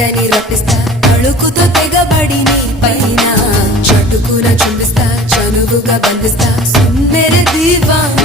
వెంటని రప్పిస్తా తళుకుతో తెగబడి నీ పైన చటుకున చుంబిస్తా చనువుగా బంధిస్తా సుందర దీవానా